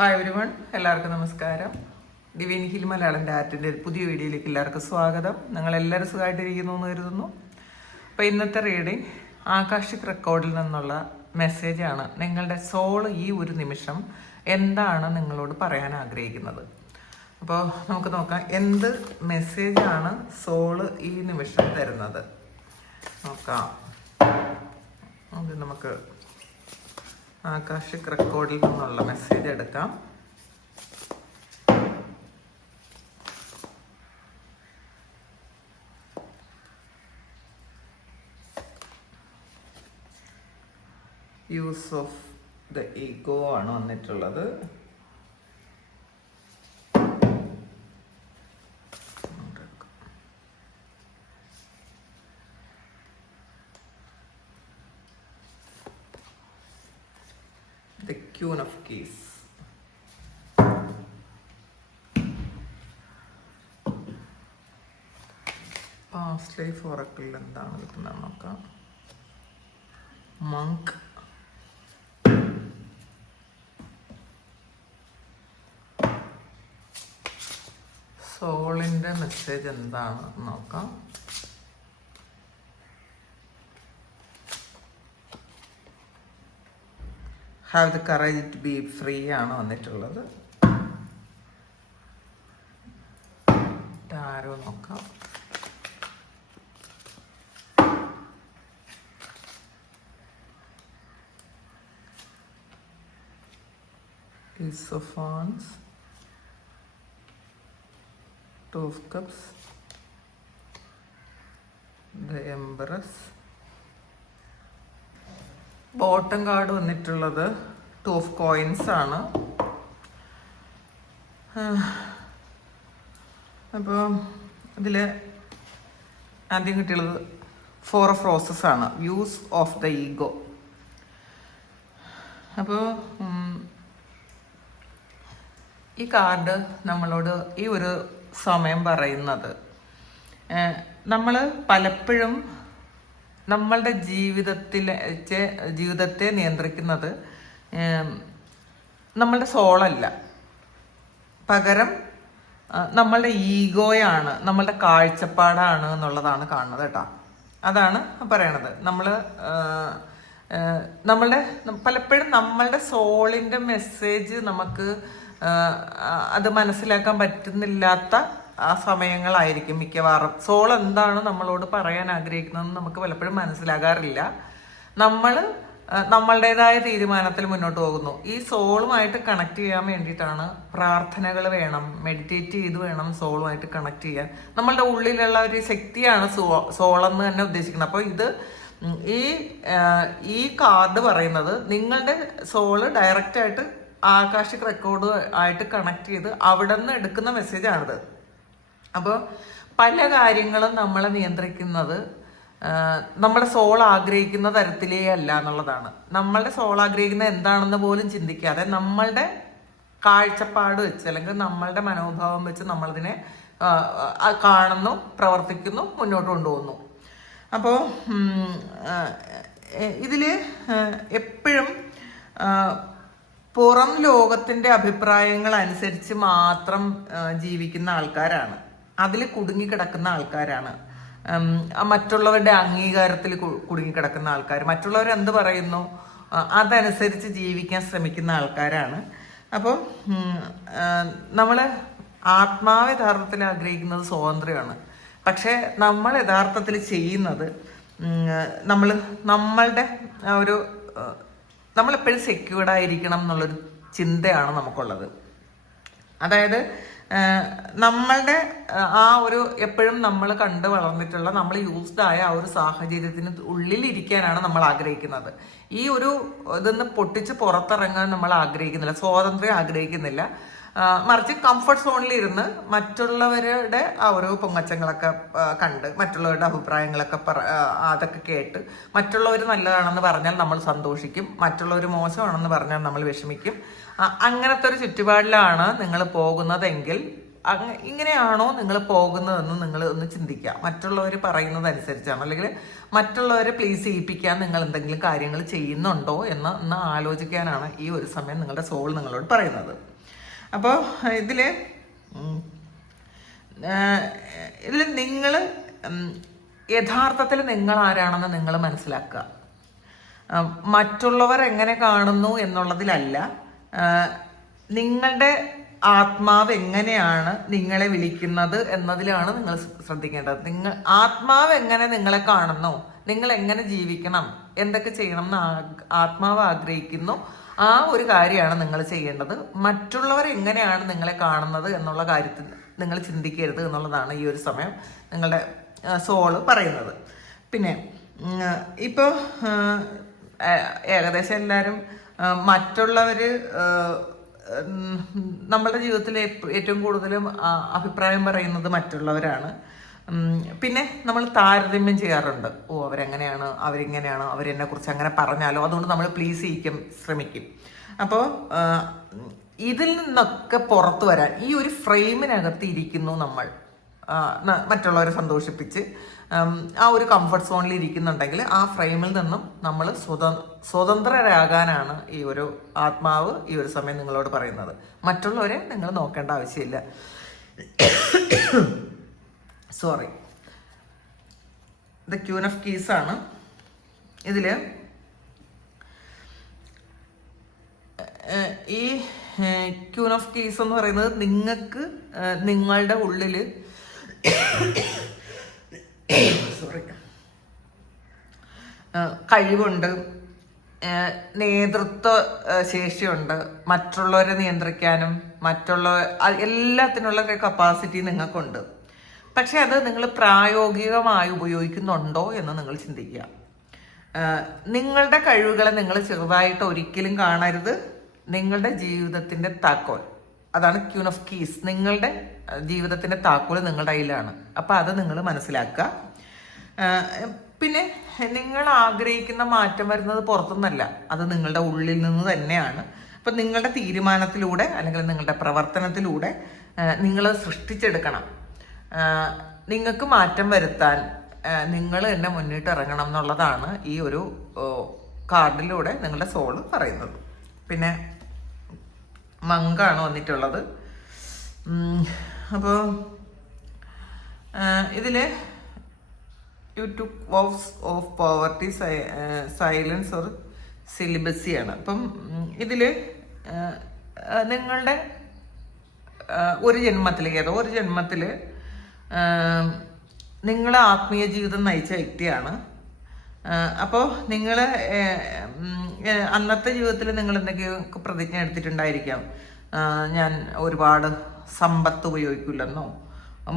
Hi everyone, എല്ലാവർക്കും നമസ്കാരം. Divine hill Malayalam ആർട്ടിൻ്റെ പുതിയ വീഡിയോയിലേക്ക് എല്ലാവർക്കും സ്വാഗതം. നിങ്ങളെല്ലാവരും സുഖമായിട്ടിരിക്കുന്നു എന്ന് കരുതുന്നു. അപ്പോൾ ഇന്നത്തെ റീഡിങ് ആകാശിക് റെക്കോർഡിൽ നിന്നുള്ള മെസ്സേജാണ്. നിങ്ങളുടെ സോൾ ഈ ഒരു നിമിഷം എന്താണ് നിങ്ങളോട് പറയാൻ ആഗ്രഹിക്കുന്നത്. അപ്പോൾ നമുക്ക് നോക്കാം എന്ത് മെസ്സേജാണ് സോള് ഈ നിമിഷം തരുന്നത്. നോക്കാം. അത് നമുക്ക് ആകാശിക് റെക്കോർഡിൽ നിന്നുള്ള മെസ്സേജ് എടുക്കാം. യൂസ് ഓഫ് ദ ഈഗോ ആണ് വന്നിട്ടുള്ളത്. The Queen of Keys. Past life oracle എന്താണ് കിട്ടുന്നത് നോക്കാം. മങ്ക്, സോളിന്റെ മെസ്സേജ് എന്താണ് നോക്കാം. Have the courage to be free ആണ് വന്നിട്ടുള്ളത്. ടാരോ നോക്കാം. Ace of Wands, Two of Cups, the Empress. Bottom card വന്നിട്ടുള്ളത് ടു ഓഫ് കോയിൻസ് ആണ്. അപ്പോൾ ഇതിൽ ആദ്യം കിട്ടിയുള്ളത് ഫോർ ഓഫ് റോസസ് ആണ്. Use of the ego. അപ്പോൾ ഈ കാർഡ് നമ്മളോട് ഈ ഒരു സമയം പറയുന്നത്, നമ്മൾ പലപ്പോഴും നമ്മളുടെ ജീവിതത്തെ നിയന്ത്രിക്കുന്നത് നമ്മളുടെ സോളല്ല, പകരം നമ്മളുടെ ഈഗോയാണ്, നമ്മളുടെ കാഴ്ചപ്പാടാണ് എന്നുള്ളതാണ് കാണുന്നത് കേട്ടോ. അതാണ് പറയണത്. നമ്മളുടെ പലപ്പോഴും നമ്മളുടെ സോളിൻ്റെ മെസ്സേജ് നമുക്ക് അത് മനസ്സിലാക്കാൻ പറ്റുന്നില്ലാത്ത ആ സമയങ്ങളായിരിക്കും മിക്കവാറും. സോൾ എന്താണ് നമ്മളോട് പറയാൻ ആഗ്രഹിക്കുന്നതെന്ന് നമുക്ക് പലപ്പോഴും മനസ്സിലാകാറില്ല. നമ്മൾ നമ്മളുടേതായ തീരുമാനത്തിൽ മുന്നോട്ട് പോകുന്നു. ഈ സോളുമായിട്ട് കണക്ട് ചെയ്യാൻ വേണ്ടിയിട്ടാണ് പ്രാർത്ഥനകൾ വേണം, മെഡിറ്റേറ്റ് ചെയ്ത് വേണം സോളുമായിട്ട് കണക്ട് ചെയ്യാൻ. നമ്മളുടെ ഉള്ളിലുള്ള ഒരു ശക്തിയാണ് സോളെന്ന് തന്നെ ഉദ്ദേശിക്കുന്നത്. അപ്പോൾ ഈ കാർഡ് പറയുന്നത് നിങ്ങളുടെ സോള് ഡയറക്റ്റായിട്ട് ആകാശിക് റെക്കോർഡ് ആയിട്ട് കണക്ട് ചെയ്ത് അവിടെ നിന്ന് എടുക്കുന്ന മെസ്സേജാണിത്. അപ്പോൾ പല കാര്യങ്ങളും നമ്മളെ നിയന്ത്രിക്കുന്നത് നമ്മുടെ സോൾ ആഗ്രഹിക്കുന്ന തരത്തിലേ അല്ല എന്നുള്ളതാണ്. നമ്മളുടെ സോൾ ആഗ്രഹിക്കുന്നത് എന്താണെന്ന് പോലും ചിന്തിക്കാതെ നമ്മളുടെ കാഴ്ചപ്പാട് വെച്ച് അല്ലെങ്കിൽ നമ്മളുടെ മനോഭാവം വെച്ച് നമ്മളതിനെ കാണുന്നു, പ്രവർത്തിക്കുന്നു, മുന്നോട്ട് കൊണ്ടുപോകുന്നു. അപ്പോൾ ഇതിൽ എപ്പോഴും പുറം ലോകത്തിൻ്റെ അഭിപ്രായങ്ങൾ അനുസരിച്ച് മാത്രം ജീവിക്കുന്ന ആൾക്കാരാണ്, അതിൽ കുടുങ്ങിക്കിടക്കുന്ന ആൾക്കാരാണ്. മറ്റുള്ളവരുടെ അംഗീകാരത്തിൽ കുടുങ്ങിക്കിടക്കുന്ന ആൾക്കാർ, മറ്റുള്ളവർ എന്ത് പറയുന്നു അതനുസരിച്ച് ജീവിക്കാൻ ശ്രമിക്കുന്ന ആൾക്കാരാണ്. അപ്പോൾ നമ്മൾ ആത്മാവ് യഥാർത്ഥത്തിൽ ആഗ്രഹിക്കുന്നത് സ്വാതന്ത്ര്യമാണ്. പക്ഷേ നമ്മൾ യഥാർത്ഥത്തിൽ ചെയ്യുന്നത് നമ്മളെപ്പോഴും സെക്യൂർഡായിരിക്കണം എന്നുള്ളൊരു ചിന്തയാണ് നമുക്കുള്ളത്. അതായത് നമ്മളുടെ ആ ഒരു എപ്പോഴും നമ്മൾ കണ്ട് വളർന്നിട്ടുള്ള നമ്മൾ യൂസ്ഡ് ആയ ആ ഒരു സാഹചര്യത്തിന് ഉള്ളിലിരിക്കാനാണ് നമ്മൾ ആഗ്രഹിക്കുന്നത്. ഈ ഒരു ഇതൊന്ന് പൊട്ടിച്ച് പുറത്തിറങ്ങാൻ നമ്മൾ ആഗ്രഹിക്കുന്നില്ല, സ്വാതന്ത്ര്യം ആഗ്രഹിക്കുന്നില്ല. മറിച്ച് കംഫർട്ട് സോണിൽ ഇരുന്ന് മറ്റുള്ളവരുടെ ആ ഓരോ പൊങ്ങച്ചങ്ങളൊക്കെ കണ്ട്, മറ്റുള്ളവരുടെ അഭിപ്രായങ്ങളൊക്കെ അതൊക്കെ കേട്ട്, മറ്റുള്ളവർ നല്ലതാണെന്ന് പറഞ്ഞാൽ നമ്മൾ സന്തോഷിക്കും, മറ്റുള്ളവർ മോശമാണെന്ന് പറഞ്ഞാൽ നമ്മൾ വിഷമിക്കും. അങ്ങനത്തെ ഒരു ചുറ്റുപാടിലാണ് നിങ്ങൾ പോകുന്നതെങ്കിൽ ഇങ്ങനെയാണോ നിങ്ങൾ പോകുന്നതെന്ന് നിങ്ങൾ ഒന്ന് ചിന്തിക്കുക. മറ്റുള്ളവർ പറയുന്നതനുസരിച്ചാണോ, അല്ലെങ്കിൽ മറ്റുള്ളവരെ പ്ലീസ് ചെയ്യിപ്പിക്കാൻ നിങ്ങൾ എന്തെങ്കിലും കാര്യങ്ങൾ ചെയ്യുന്നുണ്ടോ എന്ന് ആലോചിക്കാനാണ് ഈ ഒരു സമയം നിങ്ങളുടെ സോൾ നിങ്ങളോട് പറയുന്നത്. അപ്പോൾ ഇതിൽ നിങ്ങൾ യഥാർത്ഥത്തിൽ നിങ്ങൾ ആരാണെന്ന് നിങ്ങൾ മനസ്സിലാക്കുക. മറ്റുള്ളവർ എങ്ങനെ കാണുന്നു എന്നുള്ളതിലല്ല, നിങ്ങളുടെ ആത്മാവ് എങ്ങനെയാണ് നിങ്ങളെ വിളിക്കുന്നത് എന്നതിലാണ് നിങ്ങൾ ശ്രദ്ധിക്കേണ്ടത്. ആത്മാവ് എങ്ങനെ നിങ്ങളെ കാണുന്നു, നിങ്ങൾ എങ്ങനെ ജീവിക്കണം, എന്തൊക്കെ ചെയ്യണം എന്ന് ആത്മാവ് ആഗ്രഹിക്കുന്നു, ആ ഒരു കാര്യമാണ് നിങ്ങൾ ചെയ്യേണ്ടത്. മറ്റുള്ളവർ എങ്ങനെയാണ് നിങ്ങളെ കാണുന്നത് എന്നുള്ള കാര്യത്തിൽ നിങ്ങൾ ചിന്തിക്കരുത് എന്നുള്ളതാണ് ഈ ഒരു സമയം നിങ്ങളുടെ സോള് പറയുന്നത്. പിന്നെ ഇപ്പോൾ ഏകദേശം എല്ലാവരും മറ്റുള്ളവർ നമ്മളുടെ ജീവിതത്തിൽ ഏറ്റവും കൂടുതലും അഭിപ്രായം പറയുന്നത് മറ്റുള്ളവരാണ്. പിന്നെ നമ്മൾ താരതമ്യം ചെയ്യാറുണ്ട്. അവരെങ്ങനെയാണ്, അവരിങ്ങനെയാണ്, അവരെന്നെ കുറിച്ച് അങ്ങനെ പറഞ്ഞാലോ, അതുകൊണ്ട് നമ്മൾ പ്ലീസ് ചെയ്യിക്കാൻ ശ്രമിക്കും. അപ്പോൾ ഇതിൽ നിന്നൊക്കെ പുറത്തു വരാൻ ഈ ഒരു ഫ്രെയിമിനകത്ത് ഇരിക്കുന്നു നമ്മൾ, മറ്റുള്ളവരെ സന്തോഷിപ്പിച്ച് ആ ഒരു കംഫർട്ട് സോണിൽ ഇരിക്കുന്നുണ്ടെങ്കിൽ ആ ഫ്രെയിമിൽ നിന്നും നമ്മൾ സ്വതന്ത്രരാകാനാണ് ഈ ഒരു ആത്മാവ് ഈ ഒരു സമയം നിങ്ങളോട് പറയുന്നത്. മറ്റുള്ളവരെ നിങ്ങൾ നോക്കേണ്ട ആവശ്യമില്ല. Sorry, the queen of keys ആണ് ഇതില്. ഈ ക്യൂൻ ഓഫ് കീസ് എന്ന് പറയുന്നത് നിങ്ങൾക്ക് നിങ്ങളുടെ ഉള്ളില് സോറി കഴിവുണ്ട്, നേതൃത്വ ശേഷിയുണ്ട്, മറ്റുള്ളവരെ നിയന്ത്രിക്കാനും എല്ലാത്തിനുള്ള കപ്പാസിറ്റി നിങ്ങൾക്കുണ്ട്. പക്ഷെ അത് നിങ്ങൾ പ്രായോഗികമായി ഉപയോഗിക്കുന്നുണ്ടോ എന്ന് നിങ്ങൾ ചിന്തിക്കുക. നിങ്ങളുടെ കഴിവുകളെ നിങ്ങൾ ചെറുതായിട്ട് ഒരിക്കലും കാണരുത്. നിങ്ങളുടെ ജീവിതത്തിന്റെ താക്കോൽ, അതാണ് ക്യൂൻ ഓഫ് കീസ്. നിങ്ങളുടെ ജീവിതത്തിന്റെ താക്കോൽ നിങ്ങളുടെ കയ്യിലാണ്. അപ്പം അത് നിങ്ങൾ മനസ്സിലാക്കുക. പിന്നെ നിങ്ങൾ ആഗ്രഹിക്കുന്ന മാറ്റം വരുന്നത് പുറത്തുനിന്നല്ല, അത് നിങ്ങളുടെ ഉള്ളിൽ നിന്ന് തന്നെയാണ്. അപ്പം നിങ്ങളുടെ തീരുമാനത്തിലൂടെ അല്ലെങ്കിൽ നിങ്ങളുടെ പ്രവർത്തനത്തിലൂടെ നിങ്ങൾ സൃഷ്ടിച്ചെടുക്കണം. നിങ്ങൾക്ക് മാറ്റം വരുത്താൻ നിങ്ങൾ തന്നെ മുന്നിട്ട് ഇറങ്ങണം എന്നുള്ളതാണ് ഈ ഒരു കാർഡിലൂടെ നിങ്ങളുടെ സോള് പറയുന്നത്. പിന്നെ മങ്കാണ് വന്നിട്ടുള്ളത്. അപ്പോൾ ഇതില് you took vows of poverty, silence or സിലിബസിയാണ്. അപ്പം ഇതില് നിങ്ങളുടെ ഒരു ജന്മത്തിൽ, ഏതോ ഒരു ജന്മത്തിൽ നിങ്ങൾ ആത്മീയ ജീവിതം നയിച്ച വ്യക്തിയാണ്. അപ്പോൾ നിങ്ങൾ അന്നത്തെ ജീവിതത്തിൽ നിങ്ങൾ എന്തൊക്കെയൊക്കെ പ്രതിജ്ഞ എടുത്തിട്ടുണ്ടായിരിക്കാം. ഞാൻ ഒരുപാട് സമ്പത്ത് ഉപയോഗിക്കില്ലെന്നോ,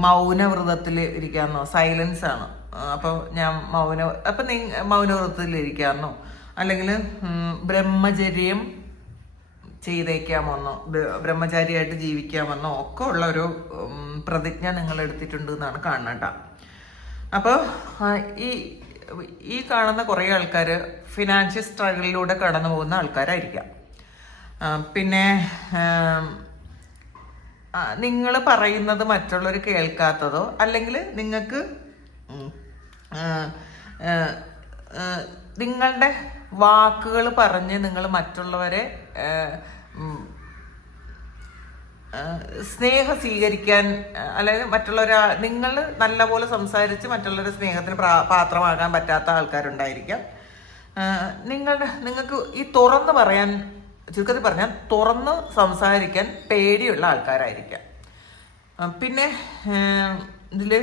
മൗനവ്രതത്തിൽ ഇരിക്കാമെന്നോ, സൈലൻസ് ആണ്. അപ്പോൾ ഞാൻ മൗനവ്രതത്തിൽ ഇരിക്കാമെന്നോ, അല്ലെങ്കിൽ ബ്രഹ്മചര്യം ചെയ്തേക്കാമെന്നോ, ബ്രഹ്മചാരിയായിട്ട് ജീവിക്കാമെന്നോ ഒക്കെ ഉള്ള ഒരു പ്രതിജ്ഞ നിങ്ങൾ എടുത്തിട്ടുണ്ട് എന്നാണ് കാണുന്നത്. അപ്പോൾ ഈ കാണുന്ന കുറേ ആൾക്കാർ ഫിനാൻഷ്യൽ സ്ട്രഗിളിലൂടെ കടന്നു പോകുന്ന ആൾക്കാരായിരിക്കാം. പിന്നെ നിങ്ങൾ പറയുന്നത് മറ്റുള്ളവർ കേൾക്കാത്തതോ, അല്ലെങ്കിൽ നിങ്ങൾക്ക് നിങ്ങളുടെ വാക്കുകൾ പറഞ്ഞ് നിങ്ങൾ മറ്റുള്ളവരെ സ്നേഹം സ്വീകരിക്കാൻ, അല്ലെങ്കിൽ മറ്റുള്ളവരെ നിങ്ങൾ നല്ലപോലെ സംസാരിച്ച് മറ്റുള്ളവരുടെ സ്നേഹത്തിന് പാത്രമാകാൻ പറ്റാത്ത ആൾക്കാരുണ്ടായിരിക്കാം. നിങ്ങൾക്ക് ഈ തുറന്ന് പറയാൻ, ചുരുക്കത്തിൽ പറഞ്ഞാൽ തുറന്ന് സംസാരിക്കാൻ പേടിയുള്ള ആൾക്കാരായിരിക്കാം. പിന്നെ ഇതിൽ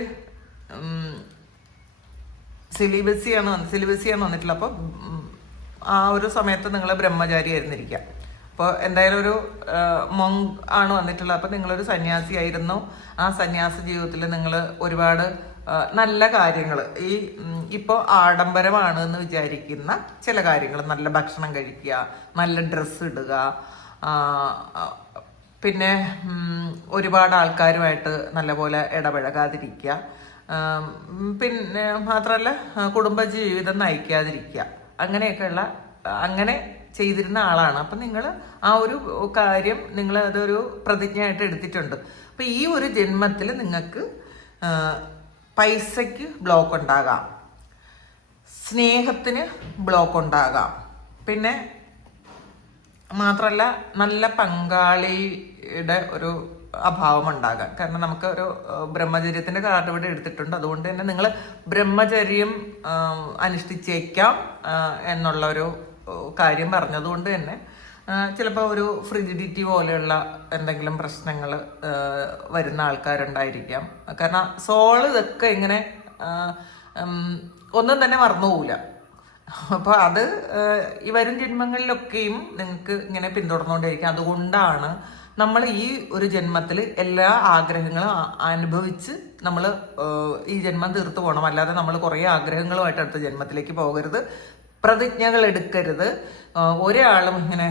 സിലിബസിയാണ് വന്നിട്ടുള്ളത്. അപ്പോൾ ആ ഒരു സമയത്ത് നിങ്ങൾ ബ്രഹ്മചാരി ആയിരുന്നിരിക്കാം. അപ്പോൾ എന്തായാലും ഒരു മൊങ് ആണ് വന്നിട്ടുള്ളത്. അപ്പോൾ നിങ്ങളൊരു സന്യാസി ആയിരുന്നു. ആ സന്യാസ ജീവിതത്തിൽ നിങ്ങൾ ഒരുപാട് നല്ല കാര്യങ്ങൾ, ഇപ്പോൾ ആഡംബരമാണ് എന്ന് വിചാരിക്കുന്ന ചില കാര്യങ്ങൾ, നല്ല ഭക്ഷണം കഴിക്കുക, നല്ല ഡ്രസ്സ് ഇടുക, പിന്നെ ഒരുപാട് ആൾക്കാരുമായിട്ട് നല്ലപോലെ ഇടപഴകാതിരിക്കുക, പിന്നെ മാത്രമല്ല കുടുംബജീവിതം നയിക്കാതിരിക്കുക, അങ്ങനെ ചെയ്തിരുന്ന ആളാണ്. അപ്പം നിങ്ങൾ ആ ഒരു കാര്യം നിങ്ങൾ അതൊരു പ്രതിജ്ഞയായിട്ട് എടുത്തിട്ടുണ്ട്. അപ്പം ഈ ഒരു ജന്മത്തിൽ നിങ്ങൾക്ക് പൈസയ്ക്ക് ബ്ലോക്ക് ഉണ്ടാകാം, സ്നേഹത്തിന് ബ്ലോക്ക് ഉണ്ടാകാം, പിന്നെ മാത്രമല്ല നല്ല പങ്കാളിയുടെ ഒരു അഭാവം ഉണ്ടാകാം. കാരണം നമുക്ക് ഒരു ബ്രഹ്മചര്യത്തിന്റെ കാർഡ് ഇവിടെ എടുത്തിട്ടുണ്ട്. അതുകൊണ്ട് തന്നെ നിങ്ങൾ ബ്രഹ്മചര്യം അനുഷ്ഠിച്ചേക്കാം എന്നുള്ള ഒരു കാര്യം പറഞ്ഞതുകൊണ്ട് തന്നെ ചിലപ്പോൾ ഒരു ഫ്രിജിഡിറ്റി പോലെയുള്ള എന്തെങ്കിലും പ്രശ്നങ്ങൾ വരുന്ന ആൾക്കാരുണ്ടായിരിക്കാം. കാരണം സോള് ഇതൊക്കെ ഇങ്ങനെ ഒന്നും തന്നെ മറന്നുപോകില്ല. അപ്പോൾ അത് ഈ വരും ജന്മങ്ങളിലൊക്കെയും നിങ്ങൾക്ക് ഇങ്ങനെ പിന്തുടർന്നുകൊണ്ടിരിക്കും. അതുകൊണ്ടാണ് നമ്മൾ ഈ ഒരു ജന്മത്തിൽ എല്ലാ ആഗ്രഹങ്ങളും അനുഭവിച്ച് നമ്മൾ ഈ ജന്മം തീർത്തു പോകണം. അല്ലാതെ നമ്മൾ കുറേ ആഗ്രഹങ്ങളുമായിട്ട് അടുത്ത ജന്മത്തിലേക്ക് പോകരുത്, പ്രതിജ്ഞകൾ എടുക്കരുത്. ഒരാളും ഇങ്ങനെ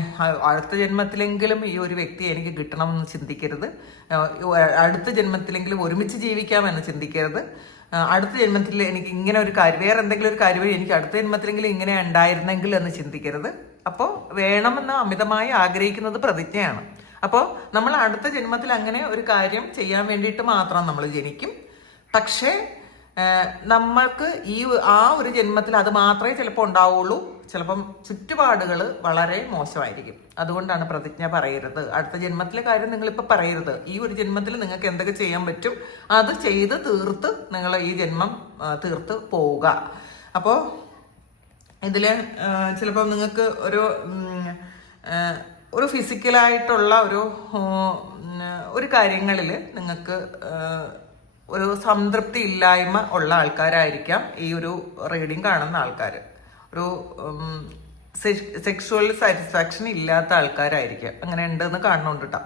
അടുത്ത ജന്മത്തിലെങ്കിലും ഈ ഒരു വ്യക്തി എനിക്ക് കിട്ടണം എന്ന് ചിന്തിക്കരുത്. അടുത്ത ജന്മത്തിലെങ്കിലും ഒരുമിച്ച് ജീവിക്കാമെന്ന് ചിന്തിക്കരുത്. അടുത്ത ജന്മത്തിൽ എനിക്ക് ഇങ്ങനെ ഒരു കാര്യം, വേറെ എന്തെങ്കിലും ഒരു കാര്യം എനിക്ക് അടുത്ത ജന്മത്തിലെങ്കിലും ഇങ്ങനെ ഉണ്ടായിരുന്നെങ്കിൽ എന്ന് ചിന്തിക്കരുത്. അപ്പോൾ വേണമെന്ന് അമിതമായി ആഗ്രഹിക്കുന്നത് പ്രതിജ്ഞയാണ്. അപ്പോൾ നമ്മൾ അടുത്ത ജന്മത്തിൽ അങ്ങനെ ഒരു കാര്യം ചെയ്യാൻ വേണ്ടിയിട്ട് മാത്രം നമ്മൾ ജനിക്കും. പക്ഷേ നമ്മൾക്ക് ആ ഒരു ജന്മത്തിൽ അത് മാത്രമേ ചിലപ്പോൾ ഉണ്ടാവുള്ളൂ. ചിലപ്പം ചുറ്റുപാടുകൾ വളരെ മോശമായിരിക്കും. അതുകൊണ്ടാണ് പ്രതിജ്ഞ പറയരുത്. അടുത്ത ജന്മത്തിലെ കാര്യം നിങ്ങളിപ്പോൾ പറയരുത്. ഈ ഒരു ജന്മത്തിൽ നിങ്ങൾക്ക് എന്തൊക്കെ ചെയ്യാൻ പറ്റും അത് ചെയ്ത് തീർത്ത് നിങ്ങൾ ഈ ജന്മം തീർത്ത് പോവുക. അപ്പോൾ ഇതിൽ ചിലപ്പോൾ നിങ്ങൾക്ക് ഒരു ഫിസിക്കലായിട്ടുള്ള ഒരു കാര്യങ്ങളിൽ നിങ്ങൾക്ക് ഒരു സംതൃപ്തി ഇല്ലായ്മ ഉള്ള ആൾക്കാരായിരിക്കാം ഈ ഒരു റീഡിങ് കാണുന്ന ആൾക്കാർ. ഒരു സെക്ഷുവൽ സാറ്റിസ്ഫാക്ഷൻ ഇല്ലാത്ത ആൾക്കാരായിരിക്കാം. അങ്ങനെ ഉണ്ടെന്ന് കാണുന്നുണ്ട് കേട്ടോ.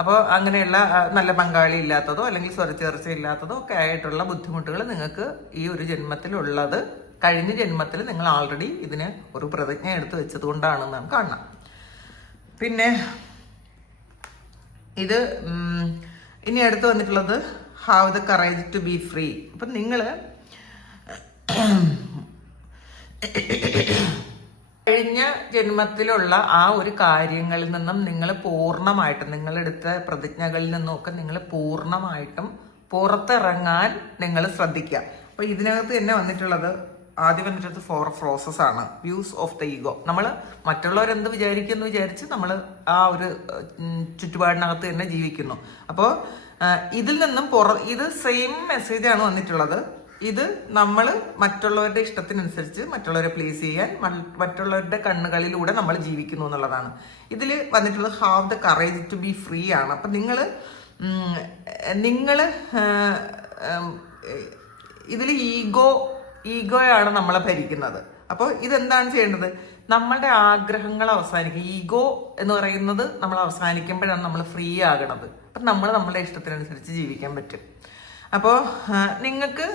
അപ്പോൾ അങ്ങനെയുള്ള നല്ല പങ്കാളി ഇല്ലാത്തതോ അല്ലെങ്കിൽ സ്വരച്ചേർച്ച ഇല്ലാത്തതോ ഒക്കെ ആയിട്ടുള്ള ബുദ്ധിമുട്ടുകൾ നിങ്ങൾക്ക് ഈ ഒരു ജന്മത്തിലുള്ളത് കഴിഞ്ഞ ജന്മത്തിൽ നിങ്ങൾ ആൾറെഡി ഇതിന് ഒരു പ്രതിജ്ഞ എടുത്ത് വെച്ചത് കൊണ്ടാണെന്നാണ് കാണാം. പിന്നെ ഇത് ഇനി അടുത്ത് വന്നിട്ടുള്ളത് have the courage to be free. അപ്പം നിങ്ങൾ കഴിഞ്ഞ ജന്മത്തിലുള്ള ആ ഒരു കാര്യങ്ങളിൽ നിന്നും നിങ്ങൾ പൂർണ്ണമായിട്ടും നിങ്ങളെടുത്ത പ്രതിജ്ഞകളിൽ നിന്നുമൊക്കെ നിങ്ങൾ പൂർണ്ണമായിട്ടും പുറത്തിറങ്ങാൻ നിങ്ങൾ ശ്രദ്ധിക്കുക. അപ്പോൾ ഇതിനകത്ത് തന്നെ വന്നിട്ടുള്ളത് ആദ്യം വന്നിട്ടത് 4 പ്രോസസ് ആണ്. Views of the ego. നമ്മൾ മറ്റുള്ളവരെന്ത് വിചാരിക്കുമെന്ന് വിചാരിച്ച് നമ്മൾ ആ ഒരു ചുറ്റുപാടിനകത്ത് തന്നെ ജീവിക്കുന്നു. അപ്പോൾ ഇതിൽ നിന്നും ഇത് സെയിം മെസ്സേജാണ് വന്നിട്ടുള്ളത്. ഇത് നമ്മൾ മറ്റുള്ളവരുടെ ഇഷ്ടത്തിനനുസരിച്ച് മറ്റുള്ളവരെ പ്ലീസ് ചെയ്യാൻ മറ്റുള്ളവരുടെ കണ്ണുകളിലൂടെ നമ്മൾ ജീവിക്കുന്നു എന്നുള്ളതാണ്. ഇതിൽ വന്നിട്ടുള്ളത് have the courage to be free ആണ്. അപ്പം നിങ്ങൾ ഇതിൽ ഈഗോയാണ് നമ്മളെ ഭരിക്കുന്നത്. അപ്പോൾ ഇതെന്താണ് ചെയ്യേണ്ടത്? നമ്മളുടെ ആഗ്രഹങ്ങൾ അവസാനിക്കുക. ഈഗോ എന്ന് പറയുന്നത് നമ്മൾ അവസാനിക്കുമ്പോഴാണ് നമ്മൾ ഫ്രീ ആകണത്. അപ്പം നമ്മൾ നമ്മളുടെ ഇഷ്ടത്തിനനുസരിച്ച് ജീവിക്കാൻ പറ്റും. അപ്പോൾ നിങ്ങൾക്ക്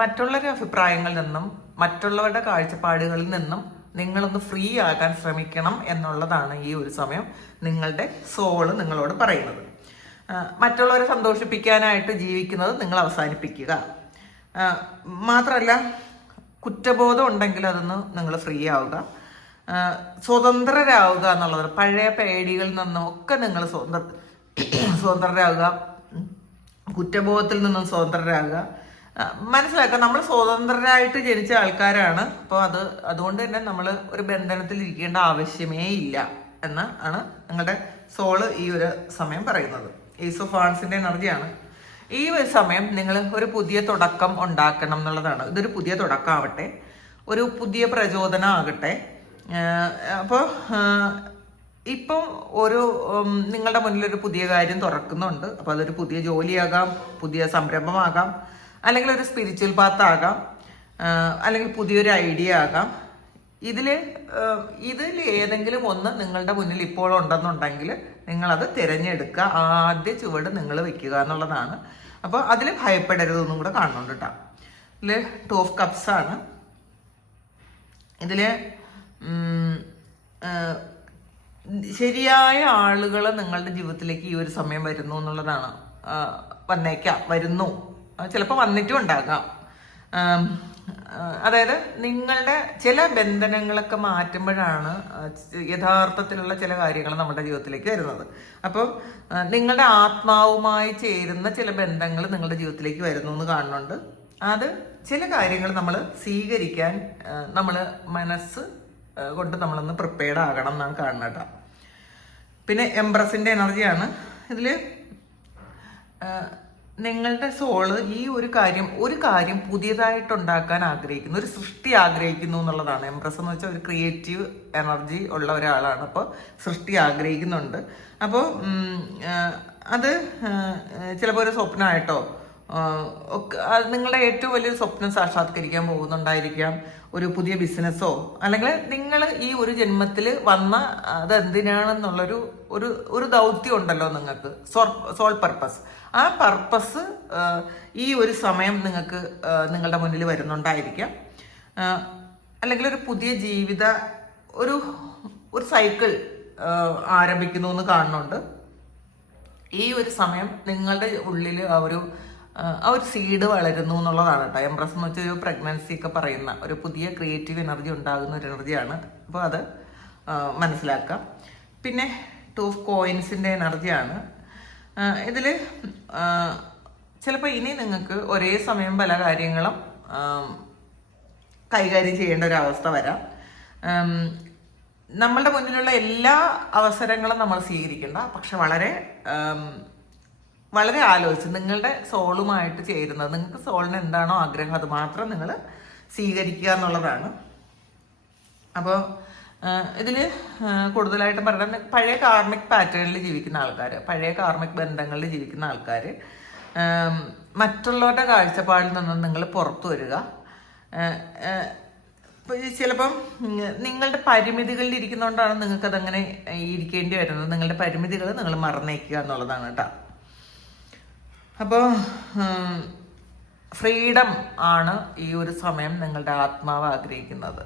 മറ്റുള്ളവരുടെ അഭിപ്രായങ്ങളിൽ നിന്നും മറ്റുള്ളവരുടെ കാഴ്ചപ്പാടുകളിൽ നിന്നും നിങ്ങളൊന്ന് ഫ്രീ ആകാൻ ശ്രമിക്കണം എന്നുള്ളതാണ് ഈ ഒരു സമയം നിങ്ങളുടെ സോള് നിങ്ങളോട് പറയുന്നത്. മറ്റുള്ളവരെ സന്തോഷിപ്പിക്കാനായിട്ട് ജീവിക്കുന്നത് നിങ്ങൾ അവസാനിപ്പിക്കുക. മാത്രമല്ല കുറ്റബോധം ഉണ്ടെങ്കിൽ അതൊന്ന് നിങ്ങൾ ഫ്രീ ആവുക, സ്വതന്ത്രരാവുക എന്നുള്ളത്. പഴയ പേടികളിൽ നിന്നും ഒക്കെ നിങ്ങൾ സ്വതന്ത്രരാകുക, കുറ്റബോധത്തിൽ നിന്നും സ്വതന്ത്രരാകുക. മനസ്സിലാക്കുക, നമ്മൾ സ്വതന്ത്രരായിട്ട് ജനിച്ച ആൾക്കാരാണ്. അപ്പോൾ അതുകൊണ്ട് തന്നെ നമ്മൾ ഒരു ബന്ധനത്തിൽ ഇരിക്കേണ്ട ആവശ്യമേ ഇല്ല എന്ന് ആണ് നിങ്ങളുടെ സോള് ഈ ഒരു സമയം പറയുന്നത്. ഏസ് ഓഫ് വാൻസിന്റെ എനർജിയാണ്. ഈ ഒരു സമയം നിങ്ങൾ ഒരു പുതിയ തുടക്കം ഉണ്ടാക്കണം എന്നുള്ളതാണ്. ഇതൊരു പുതിയ തുടക്കം ആവട്ടെ, ഒരു പുതിയ പ്രചോദനം ആകട്ടെ. അപ്പോൾ ഇപ്പം നിങ്ങളുടെ മുന്നിൽ ഒരു പുതിയ കാര്യം തുറക്കുന്നുണ്ട്. അപ്പോൾ അതൊരു പുതിയ ജോലിയാകാം, പുതിയ സംരംഭമാകാം, അല്ലെങ്കിൽ ഒരു സ്പിരിച്വൽ പാത്ത് ആകാം, അല്ലെങ്കിൽ പുതിയൊരു ഐഡിയ ആകാം. ഇതിൽ ഏതെങ്കിലും ഒന്ന് നിങ്ങളുടെ മുന്നിൽ ഇപ്പോൾ ഉണ്ടെന്നുണ്ടെങ്കിൽ നിങ്ങളത് തിരഞ്ഞെടുക്കുക. ആദ്യ ചുവട് നിങ്ങൾ വെക്കുക എന്നുള്ളതാണ്. അപ്പോൾ അതിൽ ഭയപ്പെടരുതെന്നും കൂടെ കാണുന്നുണ്ട് കേട്ടോ. ഇതിൽ 2 ഓഫ് കപ്സ് ആണ്. ഇതിൽ ശരിയായ ആളുകൾ നിങ്ങളുടെ ജീവിതത്തിലേക്ക് ഈ ഒരു സമയം വരുന്നു എന്നുള്ളതാണ്. വരുന്നു, ചിലപ്പോൾ വന്നിട്ടും ഉണ്ടാകാം. അതായത് നിങ്ങളുടെ ചില ബന്ധനങ്ങളൊക്കെ മാറ്റുമ്പോഴാണ് യഥാർത്ഥത്തിലുള്ള ചില കാര്യങ്ങൾ നമ്മുടെ ജീവിതത്തിലേക്ക് വരുന്നത്. അപ്പോൾ നിങ്ങളുടെ ആത്മാവുമായി ചേരുന്ന ചില ബന്ധങ്ങൾ നിങ്ങളുടെ ജീവിതത്തിലേക്ക് വരുന്നു എന്ന് കാണുന്നുണ്ട്. അത് ചില കാര്യങ്ങൾ നമ്മൾ സ്വീകരിക്കാൻ നമ്മൾ മനസ്സ് കൊണ്ട് നമ്മളൊന്ന് പ്രിപ്പയർഡ് ആകണം എന്നാണ് കാണുന്നത് കേട്ടോ. പിന്നെ എംപ്രസിൻ്റെ എനർജിയാണ് ഇതിൽ. നിങ്ങളുടെ സോള് ഈ ഒരു കാര്യം പുതിയതായിട്ടുണ്ടാക്കാൻ ആഗ്രഹിക്കുന്നു, ഒരു സൃഷ്ടി ആഗ്രഹിക്കുന്നു എന്നുള്ളതാണ്. എംപ്രസ് എന്ന് വെച്ചാൽ ഒരു ക്രിയേറ്റീവ് എനർജി ഉള്ള ഒരാളാണ്. അപ്പോൾ സൃഷ്ടി ആഗ്രഹിക്കുന്നുണ്ട്. അപ്പോൾ അത് ചിലപ്പോൾ ഒരു സ്വപ്നമായിട്ടോ നിങ്ങളുടെ ഏറ്റവും വലിയൊരു സ്വപ്നം സാക്ഷാത്കരിക്കാൻ പോകുന്നുണ്ടായിരിക്കാം. ഒരു പുതിയ ബിസിനസ്സോ, അല്ലെങ്കിൽ നിങ്ങൾ ഈ ഒരു ജന്മത്തിൽ വന്ന അതെന്തിനാണെന്നുള്ളൊരു ഒരു ദൗത്യം ഉണ്ടല്ലോ നിങ്ങൾക്ക്, സോൾ പർപ്പസ്. ആ പർപ്പസ് ഈ ഒരു സമയം നിങ്ങൾക്ക് നിങ്ങളുടെ മുന്നിൽ വരുന്നുണ്ടായിരിക്കാം. അല്ലെങ്കിൽ ഒരു പുതിയ ജീവിത ഒരു സൈക്കിൾ ആരംഭിക്കുന്നു എന്ന് കാണുന്നുണ്ട്. ഈ ഒരു സമയം നിങ്ങളുടെ ഉള്ളിൽ ആ ഒരു സീഡ് വളരുന്നു എന്നുള്ളതാണ് കേട്ടോ. എംപ്രസ് എന്ന് വെച്ചാൽ ഒരു പ്രഗ്നൻസി ഒക്കെ പറയുന്ന ഒരു പുതിയ ക്രിയേറ്റീവ് എനർജി ഉണ്ടാകുന്ന ഒരു എനർജിയാണ്. അപ്പോൾ അത് മനസ്സിലാക്കാം. പിന്നെ 2 ഓഫ് കോയിൻസിൻ്റെ എനർജിയാണ് ഇതിൽ. ചിലപ്പോൾ ഇനി നിങ്ങൾക്ക് ഒരേ സമയം പല കാര്യങ്ങളും കൈകാര്യം ചെയ്യേണ്ട ഒരു അവസ്ഥ വരാം. നമ്മളുടെ മുന്നിലുള്ള എല്ലാ അവസരങ്ങളും നമ്മൾ സ്വീകരിക്കേണ്ട, പക്ഷെ വളരെ ആലോചിച്ച് നിങ്ങളുടെ സോളുമായിട്ട് ചേരുന്നത്, നിങ്ങൾക്ക് സോളിന് എന്താണോ ആഗ്രഹം അത് മാത്രം നിങ്ങൾ സ്വീകരിക്കുക എന്നുള്ളതാണ്. അപ്പോൾ ഇതിൽ കൂടുതലായിട്ട് പറഞ്ഞാൽ പഴയ കാർമിക് പാറ്റേണിൽ ജീവിക്കുന്ന ആൾക്കാർ, പഴയ കാർമിക് ബന്ധങ്ങളിൽ ജീവിക്കുന്ന ആൾക്കാർ, മറ്റുള്ളവരുടെ കാഴ്ചപ്പാടിൽ നിന്നും നിങ്ങൾ പുറത്തു വരിക. ചിലപ്പം നിങ്ങളുടെ പരിമിതികളിൽ ഇരിക്കുന്നതുകൊണ്ടാണ് നിങ്ങൾക്കതങ്ങനെ ഇരിക്കേണ്ടി വരുന്നത്. നിങ്ങളുടെ പരിമിതികൾ നിങ്ങൾ മറന്നേക്കുക എന്നുള്ളതാണ് കേട്ടോ. അപ്പോൾ ഫ്രീഡം ആണ് ഈ ഒരു സമയം നിങ്ങളുടെ ആത്മാവ് ആഗ്രഹിക്കുന്നത്.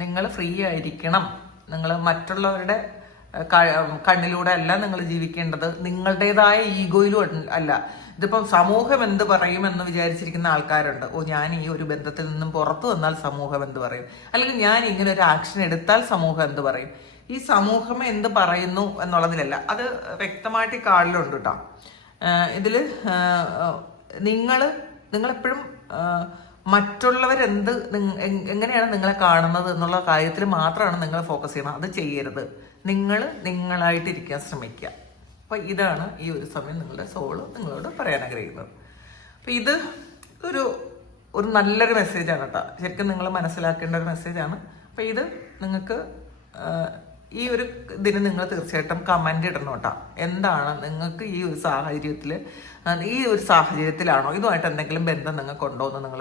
നിങ്ങൾ ഫ്രീ ആയിരിക്കണം. നിങ്ങൾ മറ്റുള്ളവരുടെ കണ്ണിലൂടെ അല്ല നിങ്ങൾ ജീവിക്കേണ്ടത്, നിങ്ങളുടേതായ ഈഗോയിലും അല്ല. ഇതിപ്പം സമൂഹം എന്ത് പറയുമെന്ന് വിചാരിച്ചിരിക്കുന്ന ആൾക്കാരുണ്ട്. ഞാൻ ഈ ഒരു ബന്ധത്തിൽ നിന്നും പുറത്തു വന്നാൽ സമൂഹം എന്ത് പറയും, അല്ലെങ്കിൽ ഞാൻ ഇങ്ങനെ ഒരു ആക്ഷൻ എടുത്താൽ സമൂഹം എന്ത് പറയും. ഈ സമൂഹം എന്ത് പറയുന്നു എന്നുള്ളതിലല്ല, അത് വ്യക്തമായിട്ട് ഈ കാർഡിലുണ്ട് കേട്ടോ. ഇതിൽ നിങ്ങളെപ്പോഴും മറ്റുള്ളവരെന്ത് എങ്ങനെയാണ് നിങ്ങളെ കാണുന്നത് എന്നുള്ള കാര്യത്തിൽ മാത്രമാണ് നിങ്ങൾ ഫോക്കസ് ചെയ്യണം. അത് ചെയ്യരുത്. നിങ്ങളായിട്ടിരിക്കാൻ ശ്രമിക്കുക. അപ്പോൾ ഇതാണ് ഈ ഒരു സമയം നിങ്ങളുടെ സോള് നിങ്ങളോട് പറയാൻ ആഗ്രഹിക്കുന്നത്. അപ്പോൾ ഇത് ഒരു നല്ലൊരു മെസ്സേജാണ് കേട്ടോ. ശരിക്കും നിങ്ങൾ മനസ്സിലാക്കേണ്ട ഒരു മെസ്സേജാണ്. അപ്പോൾ ഇത് നിങ്ങൾക്ക് ഈ ഒരു ഇതിന് നിങ്ങൾ തീർച്ചയായിട്ടും കമൻ്റ് ഇടണം കേട്ടോ. എന്താണ് നിങ്ങൾക്ക് ഈ ഒരു സാഹചര്യത്തിലാണോ ഇതുമായിട്ട് എന്തെങ്കിലും ബന്ധം നിങ്ങൾക്കുണ്ടോ എന്ന് നിങ്ങൾ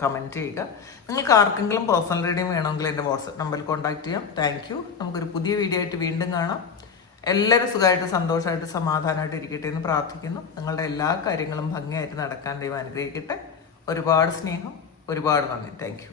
കമൻറ്റ് ചെയ്യുക. നിങ്ങൾക്ക് ആർക്കെങ്കിലും പേഴ്സണൽ റീഡിങ് വേണമെങ്കിൽ എൻ്റെ വാട്സപ്പ് നമ്പറിൽ കോൺടാക്ട് ചെയ്യാം. Thank you. നമുക്കൊരു പുതിയ വീഡിയോ ആയിട്ട് വീണ്ടും കാണാം. എല്ലാവരും സുഖമായിട്ട് സന്തോഷമായിട്ട് സമാധാനമായിട്ട് ഇരിക്കട്ടെ എന്ന് പ്രാർത്ഥിക്കുന്നു. നിങ്ങളുടെ എല്ലാ കാര്യങ്ങളും ഭംഗിയായിട്ട് നടക്കാൻ ദൈവം അനുഗ്രഹിക്കട്ടെ. ഒരുപാട് സ്നേഹം, ഒരുപാട് നന്ദി. Thank you.